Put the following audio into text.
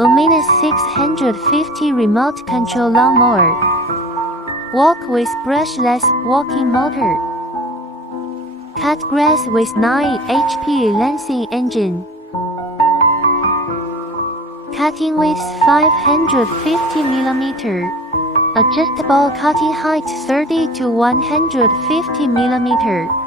Luminous 650 remote control lawnmower. Walk with brushless walking motor. Cut grass with 9 HP lancing engine. Cutting width 550 mm. Adjustable cutting height 30 to 150 mm.